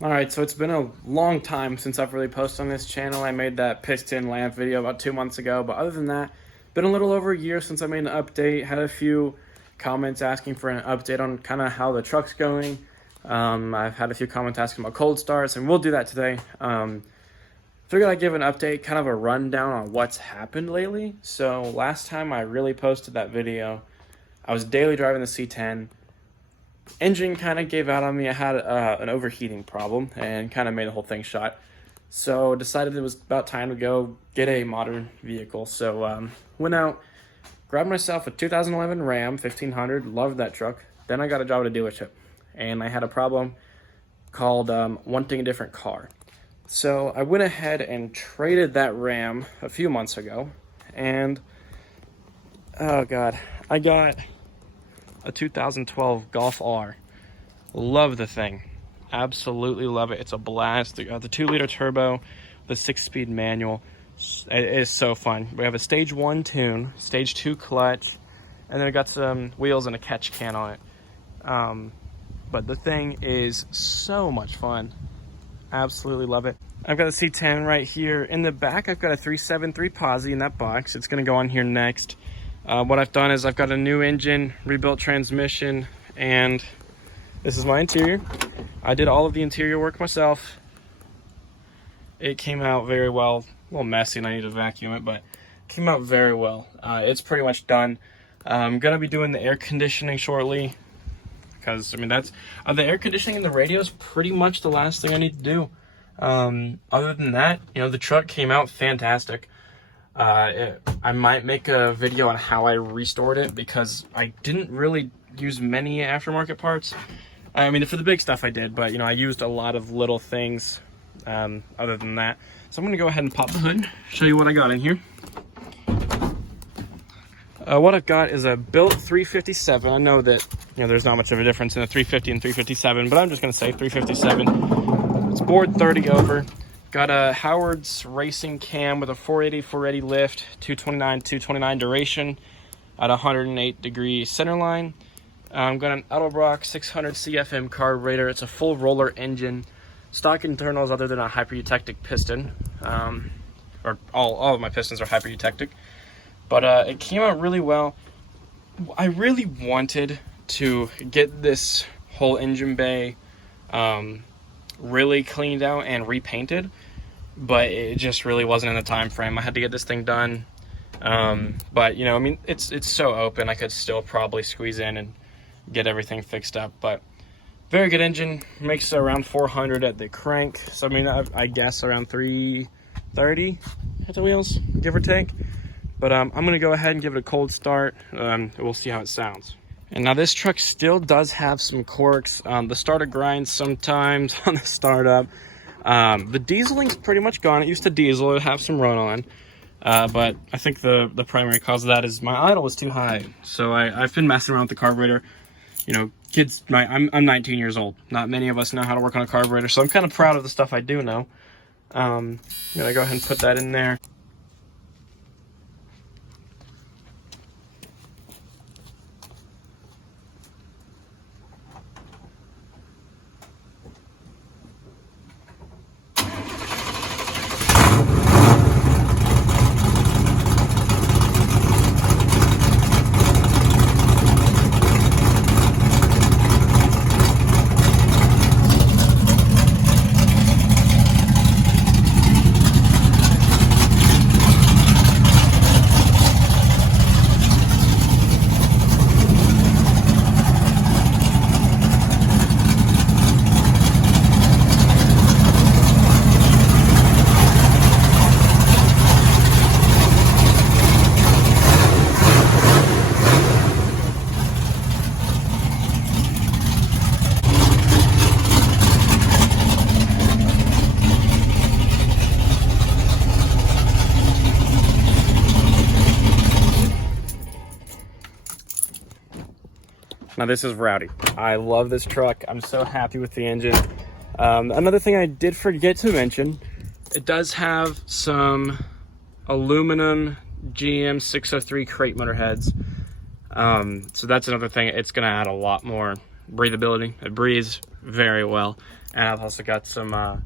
Alright, so it's been a long time since I've really posted on this channel. I made that piston lamp video about 2 months ago, but other than that, been a little over a year since I made an update. Had a few comments asking for an update on kind of how the truck's going. I've had a few comments asking about cold starts, and we'll do that today. Figured I'd give an update, kind of a rundown on what's happened lately. So last time I really posted that video, I was daily driving the C10. Engine kind of gave out on me. I had an overheating problem and kind of made the whole thing shut. So decided it was about time to go get a modern vehicle. So went out, grabbed myself a 2011 Ram 1500. Loved that truck. Then I got a job at a dealership, and I had a problem called wanting a different car. So I went ahead and traded that Ram a few months ago, and oh god, I got a 2012 Golf R. Love the thing. Absolutely love it. It's a blast. The 2-liter turbo, the 6-speed manual. It is so fun. We have a stage 1 tune, stage 2 clutch, and then we got some wheels and a catch can on it. But the thing is so much fun. Absolutely love it. I've got the C10 right here. In the back, I've got a 373 Posi in that box. It's going to go on here next. What I've done is I've got a new engine, rebuilt transmission, and this is my interior. I did all of the interior work myself. It came out very well. A little messy and I need to vacuum it, but it came out very well. It's pretty much done. I'm going to be doing the air conditioning shortly, because, I mean, that's the air conditioning and the radio is pretty much the last thing I need to do. Other than that, you know, the truck came out fantastic. I might make a video on how I restored it, because I didn't really use many aftermarket parts. I mean, for the big stuff I did, but, you know, I used a lot of little things other than that. So I'm going to go ahead and pop the hood, show you what I got in here. What I've got is a built 357. I know that, you know, there's not much of a difference in a 350 and 357, but I'm just going to say 357. It's bored 30 over. Got a Howard's racing cam with a 480 lift, 229 duration at 108 degree center line. Got an Autobrock 600 CFM carburetor. It's a full roller engine. Stock internals other than a hyper-eutectic piston. Or all of my pistons are hyper-eutectic. But it came out really well. I really wanted to get this whole engine bay really cleaned out and repainted, but it just really wasn't in the time frame. I had to get this thing done. But, you know, I mean, it's so open, I could still probably squeeze in and get everything fixed up. But very good engine, makes around 400 at the crank. So, I mean, I guess around 330 at the wheels, give or take. But I'm going to go ahead and give it a cold start. We'll see how it sounds. And now this truck still does have some quirks. The starter grinds sometimes on the startup. The dieseling's pretty much gone. It used to diesel, it have some run on. But I think the primary cause of that is my idle was too high. So I've been messing around with the carburetor. You know, kids, I'm 19 years old. Not many of us know how to work on a carburetor, so I'm kind of proud of the stuff I do know. I'm gonna go ahead and put that in there. Now this is rowdy. I love this truck. I'm so happy with the engine. Another thing I did forget to mention, it does have some aluminum GM 603 crate motor heads. So that's another thing. It's going to add a lot more breathability. It breathes very well. And I've also got some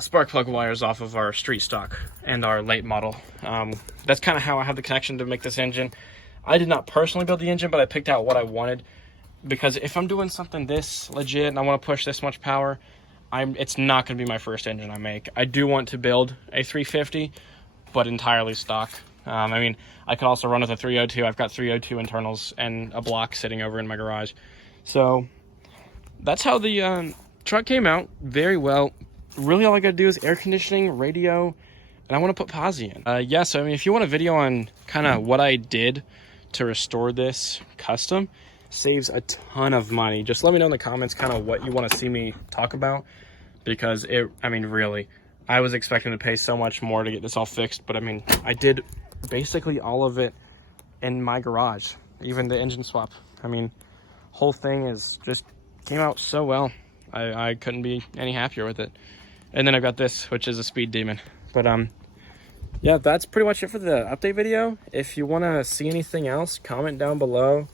spark plug wires off of our street stock and our late model. That's kind of how I have the connection to make this engine. I did not personally build the engine, but I picked out what I wanted, because if I'm doing something this legit and I want to push this much power, it's not going to be my first engine I make. I do want to build a 350, but entirely stock. I mean, I could also run with a 302. I've got 302 internals and a block sitting over in my garage. So that's how the truck came out. Very well. Really all I got to do is air conditioning, radio, and I want to put posi in. Yeah, so I mean, if you want a video on kind of what I did to restore this custom, saves a ton of money. Just let me know in the comments kind of what you want to see me talk about, because I mean, really, I was expecting to pay so much more to get this all fixed, but I mean, I did basically all of it in my garage, even the engine swap. I mean, whole thing is just came out so well. I couldn't be any happier with it. And then I've got this, which is a speed demon. But yeah, that's pretty much it for the update video. If you want to see anything else, comment down below.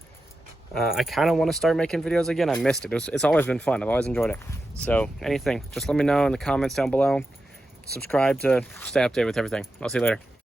I kind of want to start making videos again. I missed it. It's always been fun. I've always enjoyed it. So anything, just let me know in the comments down below. Subscribe to stay updated with everything. I'll see you later.